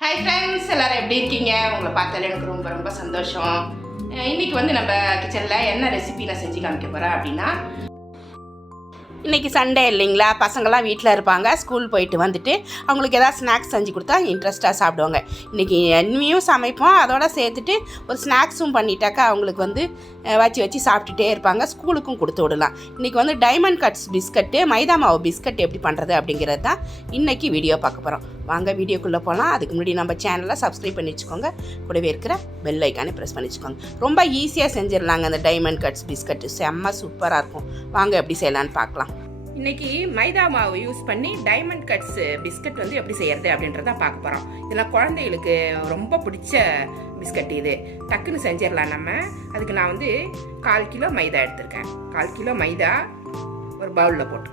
Hi friends, எல்லோரும் எப்படி இருக்கீங்க? உங்களை பார்த்தாலே எனக்கு ரொம்ப ரொம்ப சந்தோஷம். இன்றைக்கி வந்து நம்ம கிச்சனில் என்ன ரெசிபி நான் செஞ்சு காமிக்க போகிறேன் அப்படின்னா, இன்றைக்கி சண்டே இல்லைங்களா, பசங்களாம் வீட்டில் இருப்பாங்க. ஸ்கூல் போயிட்டு வந்துட்டு அவங்களுக்கு எதாவது ஸ்நாக்ஸ் செஞ்சு கொடுத்தா இன்ட்ரெஸ்ட்டாக சாப்பிடுவாங்க. இன்றைக்கி எண்ணெயும் சமைப்போம், அதோடு சேர்த்துட்டு ஒரு ஸ்நாக்ஸும் பண்ணிட்டாக்கா அவங்களுக்கு வந்து வச்சு சாப்பிட்டுட்டே இருப்பாங்க. ஸ்கூலுக்கும் கொடுத்து விடலாம். இன்றைக்கி வந்து டைமண்ட் கட்ஸ் பிஸ்கட்டு, மைதா மாவு பிஸ்கட் எப்படி பண்ணுறது அப்படிங்கிறது தான் இன்றைக்கி வீடியோ பார்க்க போகிறோம். வாங்க வீடியோக்குள்ளே போகலாம். அதுக்கு முன்னாடி நம்ம சேனலை சப்ஸ்கிரைப் பண்ணி வச்சுக்கோங்க. கூடவே இருக்கிற பெல் ஐக்கானே ப்ரெஸ் பண்ணி வச்சுக்கோங்க. ரொம்ப ஈஸியாக செஞ்சிடலாங்க. அந்த டைமண்ட் கட்ஸ் பிஸ்கட்டு செம்ம சூப்பராக இருக்கும். வாங்க எப்படி செய்யலான்னு பார்க்கலாம். இன்றைக்கி மைதா மாவு யூஸ் பண்ணி டைமண்ட் கட்ஸ் பிஸ்கட் வந்து எப்படி செய்யறது அப்படின்றத பார்க்க போகிறோம். இதெல்லாம் குழந்தைகளுக்கு ரொம்ப பிடிச்ச பிஸ்கட். இது டக்குன்னு செஞ்சிடலாம் நம்ம. அதுக்கு நான் வந்து 1/4 கிலோ மைதா எடுத்திருக்கேன். 1/4 கிலோ மைதா ஒரு பவுலில் போட்டு,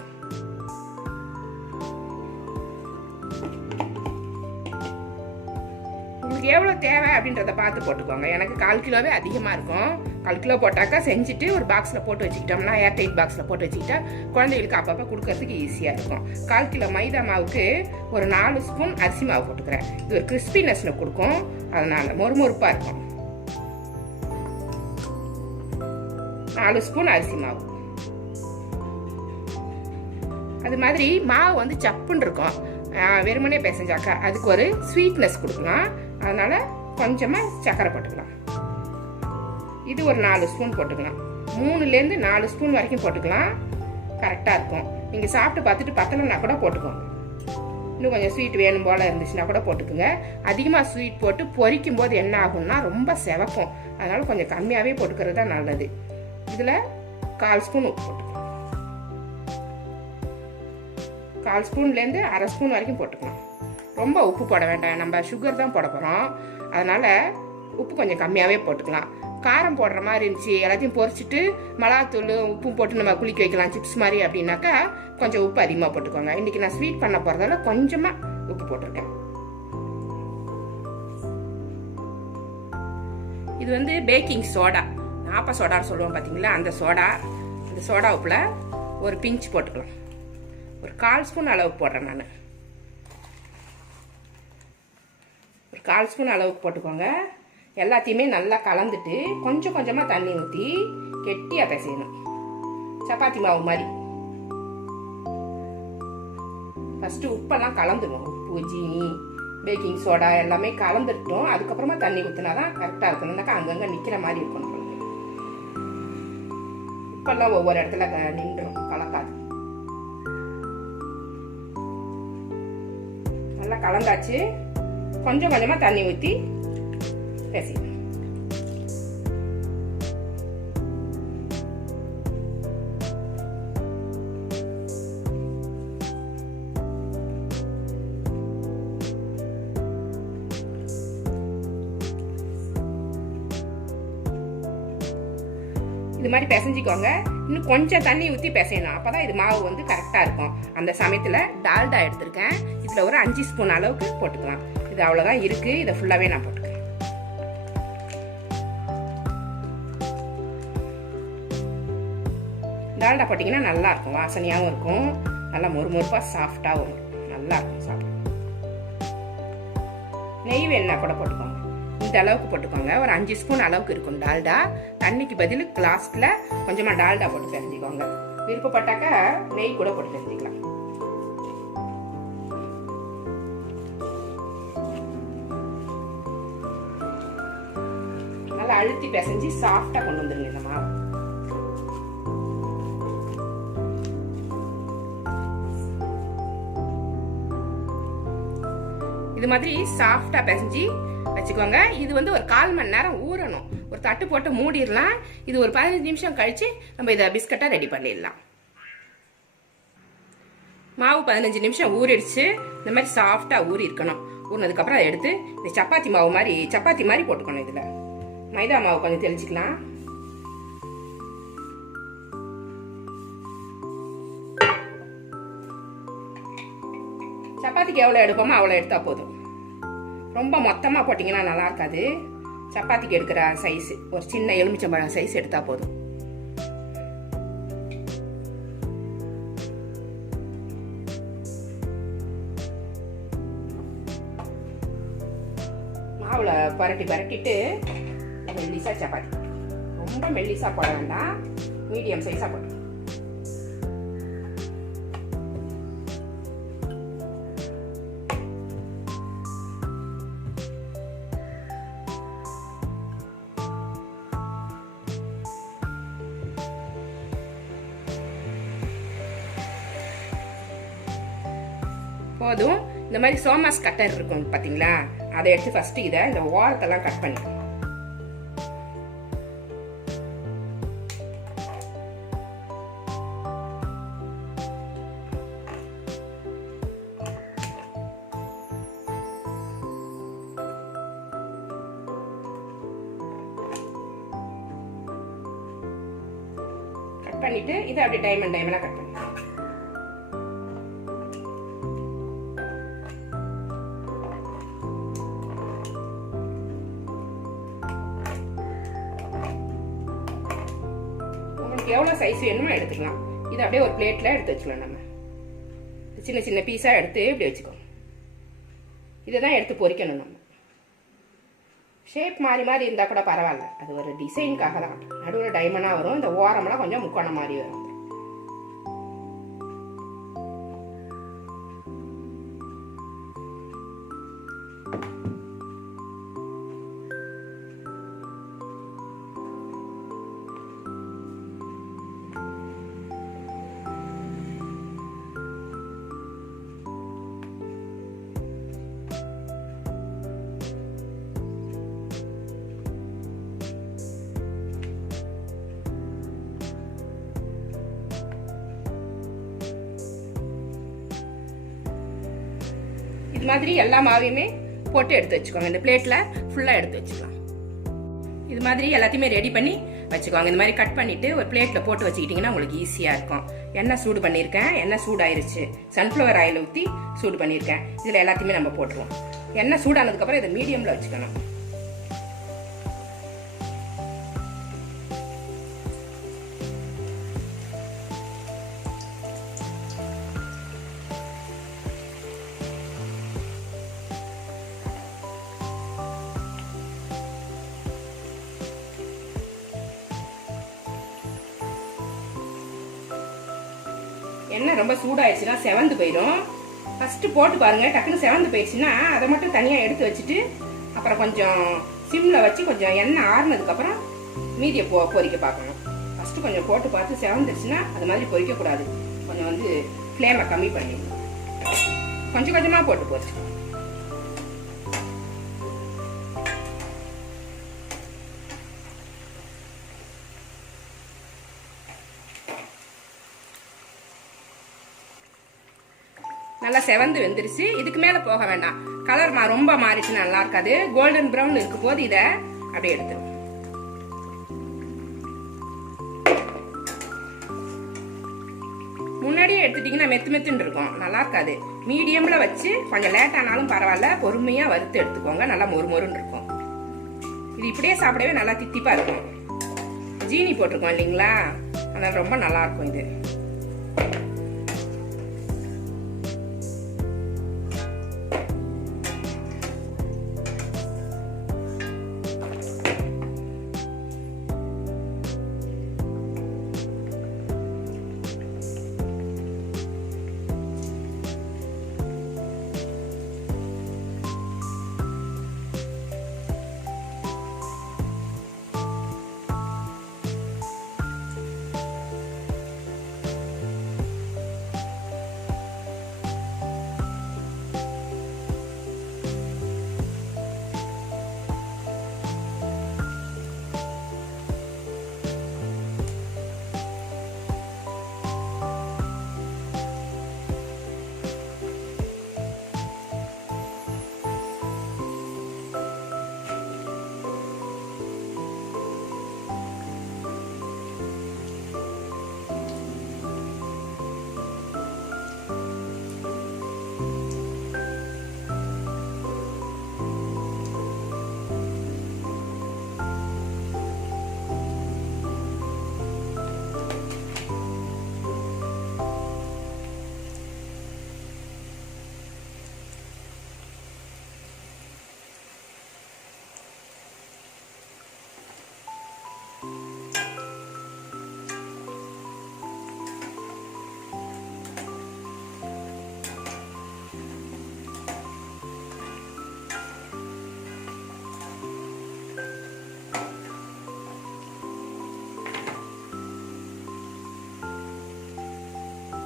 உங்களுக்கு எவ்வளோ தேவை அப்படின்றத பார்த்து போட்டுக்கோங்க. எனக்கு 1/4 கிலோவே அதிகமாக இருக்கும். 1/4 கிலோ போட்டாக்கா செஞ்சுட்டு ஒரு பாக்ஸில் போட்டு வச்சுக்கிட்டோம்னா, ஏர்டைட் பாக்ஸில் போட்டு வச்சுக்கிட்டா குழந்தைகளுக்கு அப்பப்போ கொடுக்கறதுக்கு ஈஸியாக இருக்கும். 1/4 கிலோ மைதா மாவுக்கு ஒரு 4 ஸ்பூன் அரிசி மாவு போட்டுக்கிறேன். இது ஒரு கிறிஸ்பினஸ்னு கொடுக்கும், அதனால் மொறுமொறுப்பாக இருக்கும். 4 ஸ்பூன் அரிசி மாவு. அது மாதிரி மாவு வந்து சப்புன்னு இருக்கும், வெறுமனே பிசைஞ்சாக்கா அதுக்கு ஒரு ஸ்வீட்னஸ் கொடுக்கலாம். அதனால் கொஞ்சமாக சர்க்கரை போட்டுக்கலாம். இது ஒரு 4 ஸ்பூன் போட்டுக்கலாம். 3லேருந்து 4 ஸ்பூன் வரைக்கும் போட்டுக்கலாம், கரெக்டாக இருக்கும். நீங்கள் சாப்பிட்டு பார்த்துட்டு பத்தலைன்னா கூட போட்டுக்கோங்க. இன்னும் கொஞ்சம் ஸ்வீட் வேணும் போல் இருந்துச்சுன்னா கூட போட்டுக்குங்க. அதிகமாக ஸ்வீட் போட்டு பொரிக்கும் போது என்ன ஆகும்னா ரொம்ப செவக்கும். அதனால் கொஞ்சம் கம்மியாகவே போட்டுக்கிறது தான் நல்லது. இதில் 1/4 ஸ்பூன் உப்பு போட்டுக்கலாம். 1/4 ஸ்பூன்லேருந்து 1/2 ஸ்பூன் வரைக்கும் போட்டுக்கலாம். ரொம்ப உப்பு போட வேண்டாம், நம்ம சுகர் தான் போட போகிறோம். அதனால் உப்பு கொஞ்சம் கம்மியாகவே போட்டுக்கலாம். காரம் போடுற மாதிரி இருந்துச்சு, எல்லாத்தையும் பொரிச்சிட்டு மிளகாத்தூள் உப்பும் போட்டு நம்ம குளிக்க வைக்கலாம் சிப்ஸ் மாதிரி அப்படின்னாக்கா கொஞ்சம் உப்பு அதிகமாக போட்டுக்கோங்க. இன்றைக்கி நான் ஸ்வீட் பண்ண போகிறதால கொஞ்சமாக உப்பு போட்டிருக்கேன். இது வந்து பேக்கிங் சோடா, ஆப்ப சோடான்னு சொல்லுவோம் பார்த்தீங்களா, அந்த சோடா. அந்த சோடா உப்பில் ஒரு பிஞ்ச் போட்டுக்கலாம். ஒரு 1/4 ஸ்பூன் அளவுக்கு போடுறேன் நான். ஒரு 1/4 ஸ்பூன் அளவுக்கு போட்டுக்கோங்க. எல்லாத்தையுமே நல்லா கலந்துட்டு கொஞ்சம் கொஞ்சமாக தண்ணி ஊற்றி கெட்டியாக பிசையணும், சப்பாத்தி மாவு மாதிரி. ஃபஸ்ட்டு உப்பெல்லாம் கலந்துடும். உப்பு, ஜீனி, பேக்கிங் சோடா எல்லாமே கலந்துட்டோம். அதுக்கப்புறமா தண்ணி ஊற்றினா தான் கரெக்டாக இருக்கணும்னாக்கா அங்கங்கே நிற்கிற மாதிரி இருக்கணும். உப்பெல்லாம் ஒவ்வொரு இடத்துல நின்றுடும், கலக்காது. நல்லா கலந்தாச்சு. கொஞ்சம் கொஞ்சமாக தண்ணி ஊற்றி பேசிடணும். இது மாதிரி பிசைஞ்சிக்கோங்க. இன்னும் கொஞ்சம் தண்ணி ஊற்றி பிசையணும், அப்போதான் இது மாவு வந்து கரெக்டாக இருக்கும். அந்த சமயத்தில் டால்டா எடுத்திருக்கேன். இதில் ஒரு 5 ஸ்பூன் அளவுக்கு போட்டுக்கலாம். இது அவ்வளோதான் இருக்குது. இதை ஃபுல்லாகவே நான் போட்டுக்கிறேன். டால்டா போட்டிங்கன்னா நல்லாயிருக்கும், வாசனையாகவும் இருக்கும், நல்லா மொறுமொறுப்பாக சாஃப்டாகவும் இருக்கும், நல்லாயிருக்கும் சாப்பிட. நெய் வேணா கூட போட்டுக்கோங்க. இந்த அளவுக்கு போட்டுக்கோங்க. ஒரு 5 ஸ்பூன் அளவுக்கு இருக்கும் டால்டா. தண்ணிக்கு பதில் கிளாஸில் கொஞ்சமாக டால்டா போட்டு பிசைஞ்சிக்கோங்க. விருப்பப்பட்டாக்கா நெய் கூட போட்டு பிசைஞ்சிக்கலாம். நல்லா அழுத்தி பிசைஞ்சு சாஃப்டாக கொண்டு வந்துருங்க இந்த மாவு. இது மாதிரி சாஃப்டா பிசைஞ்சு வச்சுக்கோங்க. இது வந்து ஒரு 1/4 மணி நேரம் ஊறணும். ஒரு தட்டு போட்டு மூடிடலாம். இது ஒரு 15 நிமிஷம் கழிச்சு நம்ம இதை பிஸ்கட்டா ரெடி பண்ணிடலாம். மாவு 15 நிமிஷம் ஊறிடுச்சு. இந்த மாதிரி சாஃப்டா ஊறி இருக்கணும். ஊறினதுக்கப்புறம் அதை எடுத்து இந்த சப்பாத்தி மாதிரி போட்டுக்கணும். இதில் மைதா மாவு கொஞ்சம் தெளிச்சுக்கலாம். சப்பாத்திக்கு எவ்வளோ எடுப்போமோ அவ்வளோ எடுத்தா போதும். ரொம்ப மொத்தமாக போட்டிங்கன்னா நல்லா இருக்காது. சப்பாத்திக்கு எடுக்கிற சைஸ், ஒரு சின்ன எலுமிச்சம்பழம் சைஸ் எடுத்தால் போதும். மாவில் பரட்டிட்டு மெல்லிசாக சப்பாத்தி, ரொம்ப மெல்லிசாக போட வேண்டாம், மீடியம் சைஸாக போட்டு. போதும். இந்த மாதிரி சோமாஸ் கட்டர் இருக்கும் பார்த்தீங்களா, அதை எடுத்து ஃபர்ஸ்ட் இதை இந்த ஓரத்தெல்லாம் கட் பண்ணிக்கணும். கட் பண்ணிட்டு இதை அப்படியே டைமண்டா கட் பண்ணி எவ்வளோ சைஸ் வேணுமோ எடுத்துக்கலாம். இதை அப்படியே ஒரு பிளேட்டில் எடுத்து வச்சுக்கலாம். நம்ம சின்ன சின்ன பீஸாக எடுத்து இப்படி வச்சுக்கோங்க. இதை தான் எடுத்து பொரிக்கணும். நம்ம ஷேப் மாறி மாறி இருந்தால் கூட பரவாயில்ல, அது ஒரு டிசைனுக்காக தான். நடுவில் டைமண்டாக வரும், இந்த ஓரமெல்லாம் கொஞ்சம் முக்கோணம் மாதிரி வரும். இது மாதிரி எல்லா மாவையுமே போட்டு எடுத்து வச்சுக்கோங்க. இந்த பிளேட்ல ஃபுல்லா எடுத்து வச்சுக்கலாம். இது மாதிரி எல்லாத்தையுமே ரெடி பண்ணி வச்சுக்கோங்க. இந்த மாதிரி கட் பண்ணிட்டு ஒரு பிளேட்ல போட்டு வச்சுக்கிட்டீங்கன்னா உங்களுக்கு ஈஸியா இருக்கும். எண்ணெய் சூடு பண்ணியிருக்கேன், எண்ணெய் சூடாயிருச்சு. சன்ஃப்ளவர் ஆயில் ஊற்றி சூடு பண்ணியிருக்கேன். இதில் எல்லாத்தையுமே நம்ம போட்டுருவோம். எண்ணெய் சூடானதுக்கப்புறம் இதை மீடியமில் வச்சுக்கணும். எண்ணெய் ரொம்ப சூடாயிடுச்சுன்னா செவந்து போயிடும். ஃபர்ஸ்ட் போட்டு பாருங்க, டக்குன்னு செவந்து போயிடுச்சுன்னா அதை மட்டும் தனியாக எடுத்து வச்சுட்டு அப்புறம் கொஞ்சம் சிம்மில் வச்சு கொஞ்சம் எண்ணெய் ஆறுனதுக்கப்புறம் மீதியை பொரிக்க பார்க்கணும். ஃபர்ஸ்ட் கொஞ்சம் போட்டு பார்த்து செவந்துருச்சுன்னா அது மாதிரி பொரிக்கக்கூடாது. கொஞ்சம் வந்து ஃப்ளேமை கம்மி பண்ணிடணும். கொஞ்சம் கொஞ்சமாக போட்டு பொரிச்சுக்கணும். நல்லா செவந்து வெந்துருச்சு. இதுக்கு மேல போக வேண்டாம். கலர் ரொம்ப மாறிச்சு, நல்லா இருக்காது. கோல்டன் ப்ரௌன் இருக்கும் போது இதை அப்படியே எடுத்துரும். முன்னாடியே எடுத்துட்டீங்கன்னா மெத்துன்னு இருக்கும், நல்லா இருக்காது. மீடியம்ல வச்சு கொஞ்சம் லேட் ஆனாலும் பரவாயில்ல, பொறுமையா வறுத்து எடுத்துக்கோங்க. நல்லா மொறுமொறுன்னு இருக்கும். இது இப்படியே சாப்பிடவே நல்லா தித்திப்பா இருக்கும். ஜீனி போட்டிருக்கோம் இல்லைங்களா, அதனால ரொம்ப நல்லா இருக்கும் இது.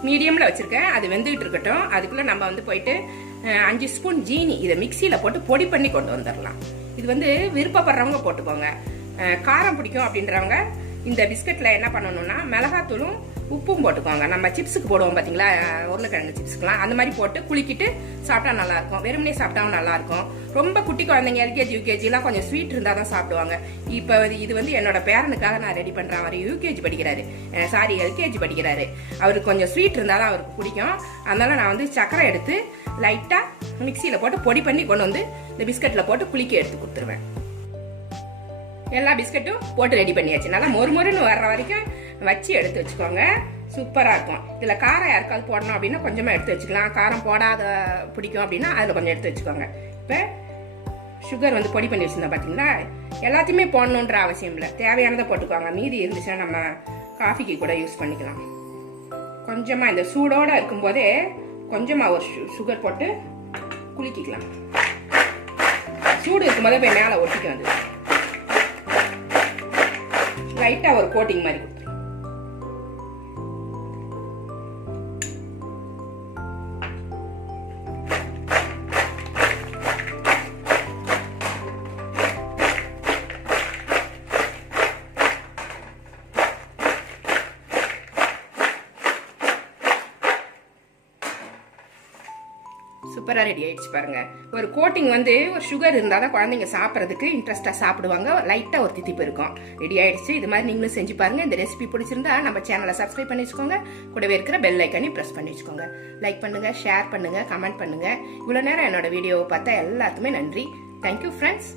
மீடியமில் வச்சுருக்கேன். அது வெந்துகிட்டு இருக்கட்டும். அதுக்குள்ளே நம்ம வந்து போயிட்டு 5 ஸ்பூன் ஜீனி இதை மிக்சியில் போட்டு பொடி பண்ணி கொண்டு வந்துடலாம். இது வந்து விருப்பப்படுறவங்க போட்டுக்கோங்க. காரம் பிடிக்கும் அப்படின்றவங்க இந்த பிஸ்கட்டில் என்ன பண்ணணும்னா மிளகாத்தூளும் உப்பும் போட்டுக்கோங்க. நம்ம சிப்ஸுக்கு போடுவோம் பார்த்தீங்களா, உருளைக்கிழங்கு சிப்ஸுக்கெலாம் அந்த மாதிரி போட்டு குளிக்கிட்டு சாப்பிட்டா நல்லாயிருக்கும். வெறுமனே சாப்பிட்டாவும் நல்லாயிருக்கும். ரொம்ப குட்டி குழந்தைங்க எல்கேஜி யூகேஜிலாம் கொஞ்சம் ஸ்வீட் இருந்தால் தான் சாப்பிடுவாங்க. இப்போ இது வந்து என்னோட பேரனுக்காக நான் ரெடி பண்ணுறேன். அவர் யூகேஜி படிக்கிறாரு, எல்கேஜி படிக்கிறாரு. அவருக்கு கொஞ்சம் ஸ்வீட் இருந்தால் தான் அவருக்கு பிடிக்கும். அதனால நான் வந்து சர்க்கரை எடுத்து லைட்டாக மிக்சியில் போட்டு பொடி பண்ணி கொண்டு வந்து இந்த பிஸ்கட்டில் போட்டு குளிக்க எடுத்து கொடுத்துருவேன். எல்லா பிஸ்கட்டும் போட்டு ரெடி பண்ணியாச்சு. நல்லா மொறுமொறுன்னு வர்ற வரைக்கும் வச்சு எடுத்து வச்சுக்கோங்க. சூப்பராக இருக்கும். இதில் காரம் யாருக்காவது போடணும் அப்படின்னா கொஞ்சமாக எடுத்து வச்சுக்கலாம். காரம் போடாத பிடிக்கும் அப்படின்னா அதில் கொஞ்சம் எடுத்து வச்சுக்கோங்க. இப்போ சுகர் வந்து பொடி பண்ணி வச்சுருந்தா பார்த்தீங்களா, எல்லாத்தையுமே போடணுன்ற அவசியம் இல்லை. தேவையானதை போட்டுக்கோங்க. மீதி இருந்துச்சுன்னா நம்ம காஃபிக்கு கூட யூஸ் பண்ணிக்கலாம். கொஞ்சமாக இந்த சூடோடு இருக்கும்போதே கொஞ்சமாக ஒரு சுகர் போட்டு குலுக்கிக்கலாம். சூடு இருக்கும்போதே போய் மேலே ஒட்டிக்க வந்து லைட்டாக ஒரு கோட்டிங் மாதிரி கொடுத்துரும். சூப்பராக ரெடி ஆயிடுச்சு பாருங்க. ஒரு கோட்டிங் வந்து ஒரு சுகர் இருந்தால் தான் குழந்தைங்க சாப்பிட்றதுக்கு இன்ட்ரெஸ்டாக சாப்பிடுவாங்க. லைட்டாக ஒரு தித்திப்பு இருக்கும். ரெடி ஆயிடுச்சு. இது மாதிரி நீங்களும் செஞ்சு பாருங்க. இந்த ரெசிபி பிடிச்சிருந்தா நம்ம சேனலை சப்ஸ்கிரைப் பண்ணி வச்சுக்கோங்க. கூடவே இருக்கிற பெல் ஐக்கானையும் ப்ரெஸ் பண்ணி வச்சுக்கோங்க. லைக் பண்ணுங்க, ஷேர் பண்ணுங்க, கமெண்ட் பண்ணுங்க. இவ்வளோ நேரம் என்னோட வீடியோவை பார்த்தா எல்லாத்துக்குமே நன்றி. Thank you friends.